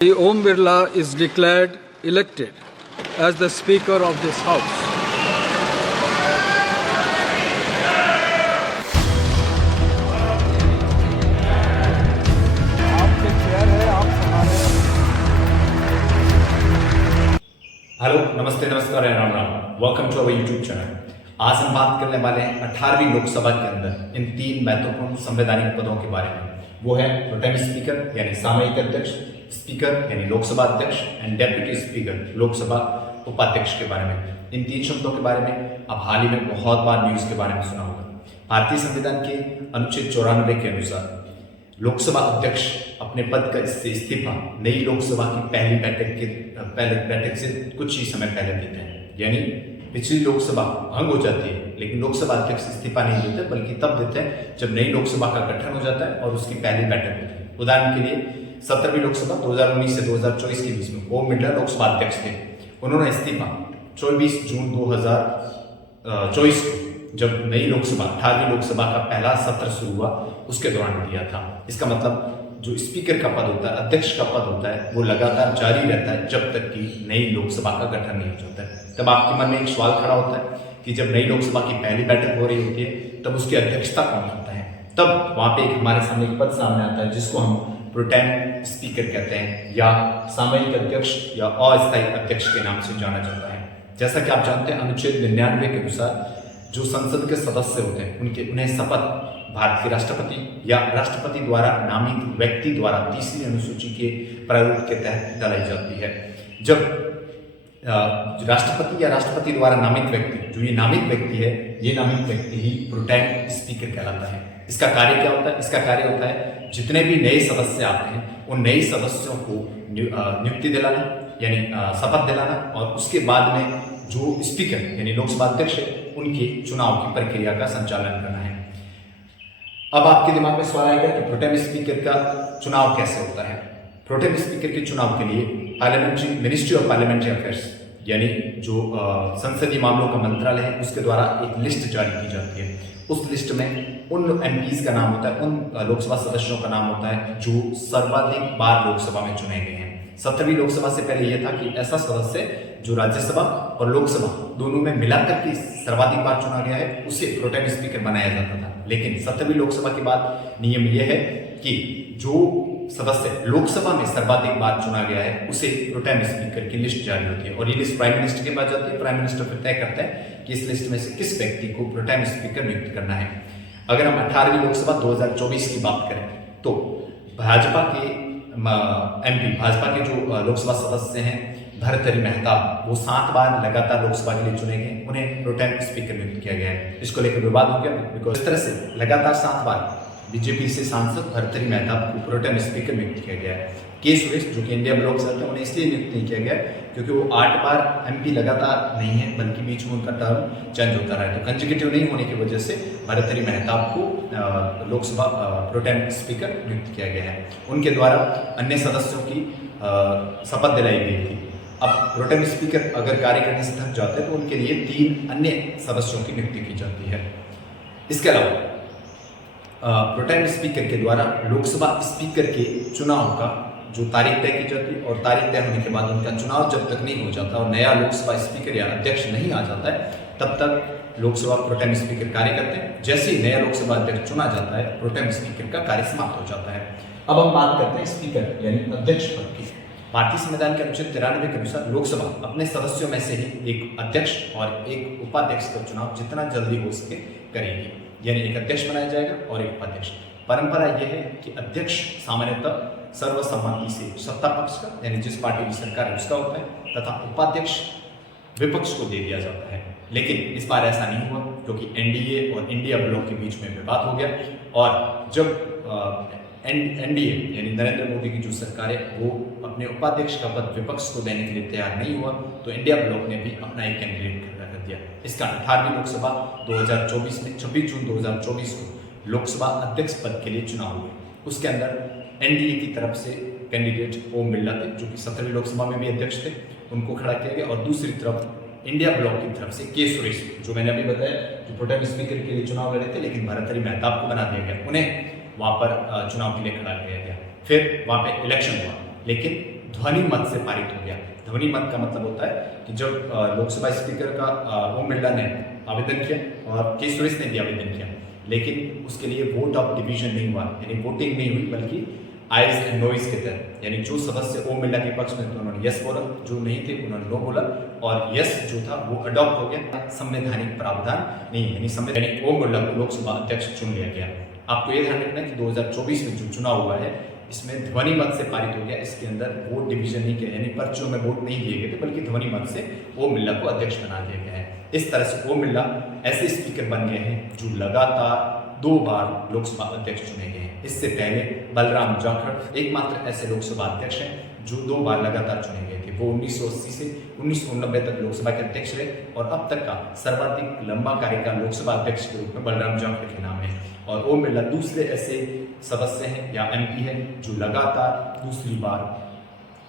Om Birla is declared elected as the Speaker of this House. Hello, नमस्ते, नमस्कार and Ram Ram. Welcome to our YouTube channel. आज हम बात करने वाले हैं 18वीं लोकसभा के अंदर इन तीन महत्वपूर्ण संवैधानिक पदों के बारे में। वो है प्रोटेम स्पीकर यानी सामयिक अध्यक्ष, स्पीकर यानी लोकसभा अध्यक्ष एंड डेप्यूटी स्पीकर लोकसभा उपाध्यक्ष के बारे में। इन तीन शब्दों के बारे में अब हाल ही में बहुत बार न्यूज के बारे में सुना होगा। भारतीय संविधान के अनुच्छेद 94 के अनुसार लोकसभा अध्यक्ष अपने पद का इस्तीफा नई लोकसभा की पहली बैठक से कुछ ही समय पहले देते हैं। यानी पिछली लोकसभा भंग हो जाती है लेकिन लोकसभा अध्यक्ष इस्तीफा नहीं देते, बल्कि तब देते हैं जब नई लोकसभा का गठन हो जाता है और उसकी पहली बैठक होती है। उदाहरण के लिए 17वीं लोकसभा 2019 से 2024 के बीच में ओम बिरला लोकसभा अध्यक्ष थे। उन्होंने इस्तीफा 24 जून 2024 को जब नई लोकसभा 18वीं लोकसभा का पहला सत्र शुरू हुआ उसके दौरान दिया था। इसका मतलब जो स्पीकर का पद होता है, अध्यक्ष का पद होता है, वो लगातार जारी रहता है जब तक कि नई लोकसभा का गठन नहीं हो जाता है। तब आपके मन में एक सवाल खड़ा होता है कि जब नई लोकसभा की पहली बैठक हो रही होती है तब उसकी अध्यक्षता कौन करता है। तब वहां पे एक हमारे सामने एक पद सामने आता है जिसको हम प्रोटेम स्पीकर कहते हैं या सामयिक अध्यक्ष या अस्थायी अध्यक्ष के नाम से जाना जाता है। जैसा कि आप जानते हैं अनुच्छेद 99 के अनुसार जो संसद के सदस्य होते हैं उन्हें शपथ भारत के राष्ट्रपति या राष्ट्रपति द्वारा नामित व्यक्ति द्वारा तीसरी अनुसूची के प्रारूप के तहत दिलाई जाती है। जब राष्ट्रपति या राष्ट्रपति द्वारा नामित व्यक्ति, जो ये नामित व्यक्ति है, ये नामित व्यक्ति ही प्रोटेम स्पीकर कहलाता है। इसका कार्य क्या होता है? इसका कार्य होता है जितने भी नए सदस्य आते हैं उन नए सदस्यों को नियुक्ति दिलाना यानी शपथ दिलाना और उसके बाद में जो स्पीकर यानी लोकसभा अध्यक्ष है उनके चुनाव की प्रक्रिया का संचालन करना है। अब आपके दिमाग में सवाल आएगा कि प्रोटेम स्पीकर का चुनाव कैसे होता है। प्रोटेम स्पीकर के चुनाव के लिए मिनिस्ट्री ऑफ पार्लियामेंट्री अफेयर्स यानी जो संसदीय मामलों का मंत्रालय है उसके द्वारा एक लिस्ट जारी की जाती है। उस लिस्ट में उन एमपीज का नाम होता है, उन लोकसभा सदस्यों का नाम होता है जो सर्वाधिक बार लोकसभा में चुने गए हैं। 17वीं लोकसभा से पहले यह था कि ऐसा सदस्य जो राज्यसभा और लोकसभा दोनों में मिलाकर के सर्वाधिक बार चुना गया है उसे प्रोटेम स्पीकर बनाया जाता था। लेकिन 17वीं लोकसभा के बाद नियम यह है कि जो सदस्य लोकसभा में सर्वाधिक बार चुना गया है उसे प्रोटेम स्पीकर की लिस्ट जारी होती है और ये लिस्ट प्राइम मिनिस्टर के पास जाती है। प्राइम मिनिस्टर फिर तय करता है कि इस लिस्ट में से किस व्यक्ति को प्रोटेम स्पीकर नियुक्त करना है। अगर हम 18वीं लोकसभा 2024 की बात करें तो भाजपा के एमपी, भाजपा के जो लोकसभा सदस्य हैं भर्तृहरि मेहताब, वो 7 बार लगातार लोकसभा के लिए चुने गए, उन्हें प्रोटेम स्पीकर नियुक्त किया गया है। इसको लेकर विवाद हो गया बिकॉज इस तरह से लगातार 7 बार बीजेपी से सांसद भर्तृहरि मेहताब को प्रोटेम स्पीकर नियुक्त किया गया है। के सुरेश जो कि इंडिया ब्लॉक से आते हैं उन्हें इसलिए नियुक्त नहीं किया गया क्योंकि वो 8 बार एमपी लगातार नहीं है बल्कि बीच में उनका टर्म चेंज होता रहा है। तो कंजिक्यूटिव नहीं होने की वजह से भर्तृहरि मेहताब को लोकसभा प्रोटेम स्पीकर नियुक्त किया गया है। उनके द्वारा अन्य सदस्यों की शपथ दिलाई गई थी। अब प्रोटेम स्पीकर अगर कार्य करने से थक जाते हैं तो उनके लिए 3 अन्य सदस्यों की नियुक्ति की जाती है। इसके अलावा प्रोटेम स्पीकर के द्वारा लोकसभा स्पीकर के चुनाव का जो तारीख तय की जाती है और तारीख तय होने के बाद उनका चुनाव जब तक नहीं हो जाता और नया लोकसभा स्पीकर या अध्यक्ष नहीं आ जाता है तब तक लोकसभा प्रोटेम स्पीकर कार्य करते हैं। जैसे ही नया लोकसभा अध्यक्ष चुना जाता है प्रोटेम स्पीकर का कार्य समाप्त हो जाता है। अब हम बात करते हैं स्पीकर यानी अध्यक्ष पद की। भारतीय संविधान के अनुच्छेद 93 के अनुसार लोकसभा अपने सदस्यों में से ही एक अध्यक्ष और एक उपाध्यक्ष का चुनाव जितना जल्दी हो सके करेगी। यानी एक अध्यक्ष बनाया जाएगा और एक उपाध्यक्ष। परंपरा यह है कि अध्यक्ष सामान्यतः सर्वसम्मति से सत्ता पक्ष का यानी जिस पार्टी की सरकार है उसका होता है तथा उपाध्यक्ष विपक्ष को दे दिया जाता है। लेकिन इस बार ऐसा नहीं हुआ क्योंकि एनडीए और इंडिया ब्लॉक के बीच में विवाद हो गया और जब एनडीए यानी नरेंद्र मोदी की जो सरकार है वो अपने उपाध्यक्ष का पद विपक्ष को देने के लिए तैयार नहीं हुआ तो इंडिया ब्लॉक ने भी अपना एक कैंडिडेट खड़ा कर दिया। इसका 18वीं लोकसभा 2024 में 26 जून 2024 को लोकसभा अध्यक्ष पद के लिए चुनाव हुए। उसके अंदर एनडीए की तरफ से कैंडिडेट ओम बिरला थे जो कि 17वीं लोकसभा में भी अध्यक्ष थे, उनको खड़ा किया गया और दूसरी तरफ इंडिया ब्लॉक की तरफ से के सुरेश जो मैंने अभी बताया जो प्रोटेम स्पीकर के लिए चुनाव लड़े थे लेकिन भर्तृहरि मेहताब को बना दिया गया, उन्हें वहां पर चुनाव के लिए खड़ा किया गया। फिर वहां पे इलेक्शन हुआ लेकिन ध्वनि मत से पारित हो गया। ध्वनि मत का मतलब होता है कि जब लोकसभा स्पीकर का ओम बिरला ने आवेदन किया और के सुरेश ने भी आवेदन किया, लेकिन उसके लिए वोट ऑफ डिवीजन नहीं हुआ, यानी वोटिंग नहीं हुई, बल्कि आइज एंड नोइज के तहत, यानी जो सदस्य ओम बिरला के पक्ष में थे उन्होंने यस बोला, जो नहीं थे उन्होंने नो बोला, और यस जो था वो अडॉप्ट हो गया। संवैधानिक प्रावधान नहीं, यानी संवैधानिक ओम बिरला को लोकसभा अध्यक्ष चुन लिया गया। आपको ये ध्यान रखना है कि 2024 में जो चुनाव हुआ है इसमें ध्वनि मत से पारित हो गया। इसके अंदर वोट डिवीजन नहीं किया, यानी पर्चियों में वोट नहीं दिए गए थे, बल्कि ध्वनि मत से ओम बिरला को अध्यक्ष बना दिया गया है। इस तरह से ओम बिरला ऐसे स्पीकर बन गए हैं जो लगातार 2 बार लोकसभा अध्यक्ष चुने गए हैं। इससे पहले बलराम जाखड़ एकमात्र ऐसे लोकसभा अध्यक्ष हैं जो 2 बार लगातार चुने गए थे। वो 1980 से 1989 तक लोकसभा के अध्यक्ष रहे, और अब तक का सर्वाधिक लंबा कार्यकाल लोकसभा अध्यक्ष के रूप में बलराम जाखड़ के नाम है। और ओम बिरला दूसरे ऐसे सदस्य हैं या एमपी हैं जो लगातार दूसरी बार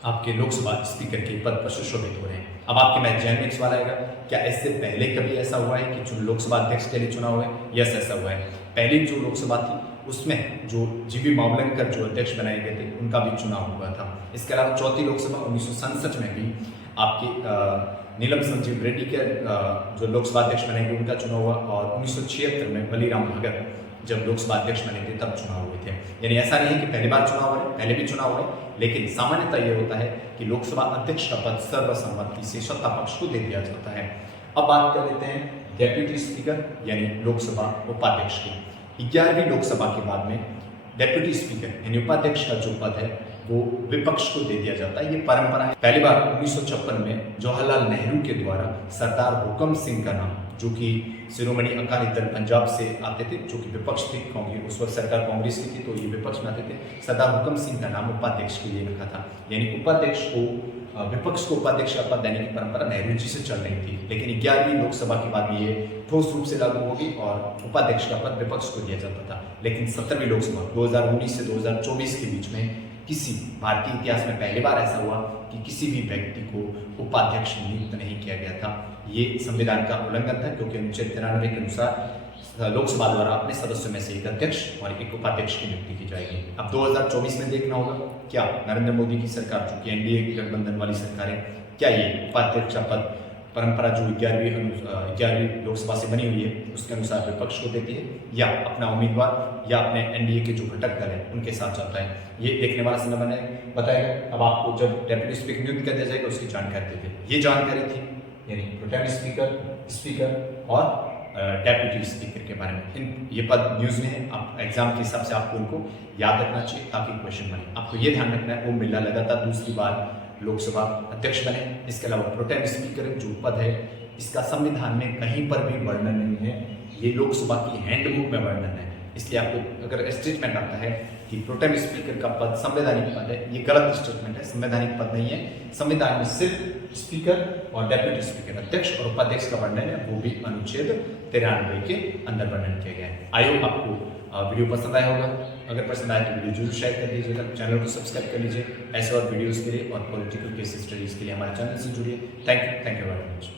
आपके लोकसभा स्पीकर के पद पर सुशोभित हो रहे हैं। अब आपके मैं जहन में एक सवाल आएगा, क्या इससे पहले कभी ऐसा हुआ है कि जो लोकसभा अध्यक्ष के लिए चुनाव है? यस, ऐसा हुआ है। पहली जो लोकसभा थी उसमें जो जीवी मावलंकर जो अध्यक्ष बनाए गए थे उनका भी चुनाव हुआ था। इसके अलावा चौथी लोकसभा 1967 में भी आपके नीलम संजीव रेड्डी के जो लोकसभा अध्यक्ष बने गए उनका चुनाव हुआ, और 1976 में बलीराम भगत जब लोकसभा अध्यक्ष बने थे तब चुनाव हुए थे। यानी ऐसा नहीं है कि पहली बार चुनाव हुए, पहले भी चुनाव हुए, लेकिन सामान्यतः यह होता है कि लोकसभा अध्यक्ष का पद सर्वसम्मति से सत्ता पक्ष को दे दिया जाता है। अब बात कर लेते हैं डेप्यूटी स्पीकर यानी लोकसभा उपाध्यक्ष की। 11वीं लोकसभा के बाद में डेप्यूटी स्पीकर यानी उपाध्यक्ष का जो पद है वो विपक्ष को दे दिया जाता है। ये परंपरा है। पहली बार 1956 में जवाहरलाल नेहरू के द्वारा सरदार हुकम सिंह का नाम, जो कि शिरोमणि अकाली दल पंजाब से आते थे, जो कि विपक्ष थे, क्योंकि उस वक्त सरकार कांग्रेस की थी तो ये विपक्ष में आते थे। सरदार हुकम सिंह का नाम उपाध्यक्ष के लिए रखा था, यानी उपाध्यक्ष को विपक्ष को उपाध्यक्ष का पद देने की परंपरा नेहरू जी से चल रही थी। लेकिन 11वीं लोकसभा के बाद ये ठोस रूप से लागू होगी और उपाध्यक्ष का पद विपक्ष को दिया जाता था। लेकिन 17वीं लोकसभा 2019 से 2024 के बीच में किसी भारतीय इतिहास में पहली बार ऐसा हुआ कि किसी भी व्यक्ति को उपाध्यक्ष नियुक्त नहीं किया गया था। ये संविधान का उल्लंघन था, क्योंकि अनुच्छेद 93 के अनुसार लोकसभा द्वारा अपने सदस्यों में से एक अध्यक्ष और एक उपाध्यक्ष की नियुक्ति की जाएगी। अब 2024 में देखना होगा क्या नरेंद्र मोदी की सरकार, जो कि एनडीए की गठबंधन वाली सरकार है, क्या ये उपाध्यक्ष का पद परंपरा जो 11वीं लोकसभा से बनी हुई है उसके अनुसार विपक्ष को देती है, या अपना उम्मीदवार या अपने एनडीए के जो घटक दल है उनके साथ जाता है? ये देखने वाला समय बताएगा। अब आपको जब डेप्यूटी स्पीकर नियुक्त कर दिया जाएगा उसकी जानकारी देते हैं। ये जानकारी थी यानी प्रोटेम स्पीकर और डेप्यूटी स्पीकर के बारे में। ये पद न्यूज में है, आप एग्जाम के हिसाब से आपको उनको याद रखना चाहिए ताकि क्वेश्चन बने। आपको ये ध्यान रखना है ओम बिरला लगातार दूसरी बार लोकसभा अध्यक्ष बने। इसके अलावा प्रोटेम स्पीकर जो पद है इसका संविधान में कहीं पर भी वर्णन नहीं है, ये लोकसभा की हैंडबुक में वर्णन है। इसलिए आपको अगर स्टेटमेंट आता है कि प्रोटेम स्पीकर का पद संवैधानिक पद है, ये गलत स्टेटमेंट है। संवैधानिक पद नहीं है। संविधान में सिर्फ स्पीकर और डेप्यूटी स्पीकर अध्यक्ष और उपाध्यक्ष का वर्णन है, वो भी अनुच्छेद 93 के अंदर वर्णन किया गया है। आई होप आपको वीडियो पसंद आया होगा। अगर पसंद आए तो वीडियो जरूर शेयर कर दीजिएगा, चैनल को सब्सक्राइब कर लीजिए। ऐसे और वीडियोस के लिए और पॉलिटिकल केस स्टडीज के लिए हमारे चैनल से जुड़िए। Thank you very much.